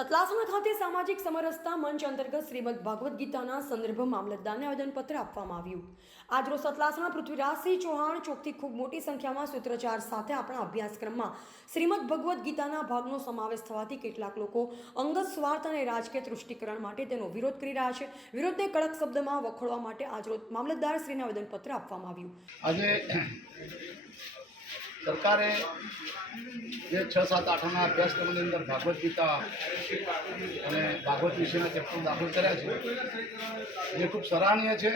સતલાસણા ખાતે સામાજિક સમરસતા મંચ અંતર્ગત શ્રીમદ ભાગવદ્ ગીતાના સંદર્ભ મામલતદારને આવેદનપત્ર આપવામાં આવ્યું. આજરોજ સતલાસણા પૃથ્વીરાજસિંહ ચૌહાણ ચોકથી ખૂબ મોટી સંખ્યામાં સૂત્રચાર સાથે આપણા અભ્યાસક્રમમાં શ્રીમદ ભગવદ્ ગીતાના ભાગનો સમાવેશ થવાથી કેટલાક લોકો અંગત સ્વાર્થ અને રાજકીય તૃષ્ટિકરણ માટે તેનો વિરોધ કરી રહ્યા છે. વિરોધને કડક શબ્દમાં વખોડવા માટે આજરોજ મામલતદાર શ્રીને આવેદનપત્ર આપવામાં આવ્યું. આજે સરકારે જે છ, સાત, આઠના અભ્યાસક્રમની અંદર ભાગવદ્ ગીતા અને ભાગવત વિશેના ચેપ્ટર દાખલ કર્યા છે. જે ખૂબ સરાહનીય છે.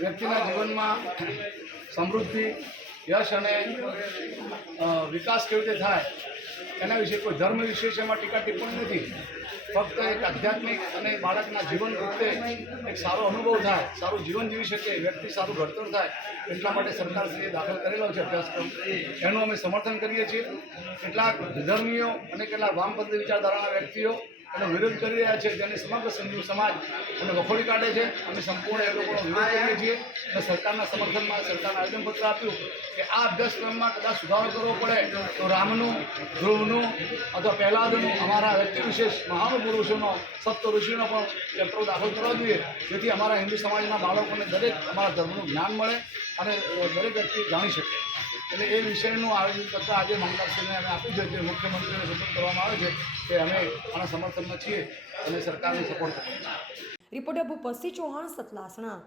વ્યક્તિના જીવનમાં સમૃદ્ધિ યશ અને વિકાસ કેવી રીતે થાય, એના વિશે કોઈ ધર્મ વિશે એમાં ટીકા ટિપ્પણી નથી. ફક્ત એક આધ્યાત્મિક અને બાળકના જીવન પ્રત્યે એક સારો અનુભવ થાય, સારું જીવન જીવી શકે, વ્યક્તિ સારું ઘડતર થાય, એટલા માટે સરકારશ્રીએ દાખલ કરેલો છે અભ્યાસક્રમ. એનું અમે સમર્થન કરીએ છીએ. કેટલાક ધર્મીઓ અને કેટલાક વામપંથી વિચારધારાના વ્યક્તિઓ એનો વિરોધ કરી રહ્યા છે જેને સમગ્ર સંજુ સમાજ અને વખોડી કાઢે છે. અમે સંપૂર્ણ એ લોકોનો વિરોધ કરીએ છીએ અને સરકારના સમર્થનમાં સરકારને આવેદનપત્ર આપ્યું કે આ અભ્યાસક્રમમાં કદાચ સુધારો કરવો પડે તો રામનું, ધ્રુવનું અથવા પહેલાદનું અમારા વ્યક્તિ વિશેષ મહાનુપુરુષોનો સપ્ત ઋષિનો પણ ચેપ્ટરો દાખલ કરવા જોઈએ. જેથી અમારા હિન્દુ સમાજના બાળકોને દરેક અમારા ધર્મનું જ્ઞાન મળે અને દરેક વ્યક્તિ જાણી શકે. એટલે એ વિષયનું આવેદનપત્ર આજે મામલતદારશ્રીને અમે આપ્યું છે, જે મુખ્યમંત્રીને સૂચન કરવામાં આવે છે કે અમે આના સમર્થનમાં છીએ અને સરકારને સપોર્ટ કરીએ છીએ. રિપોર્ટર ભૂપતસિંહ ચૌહાણ સતલાસણા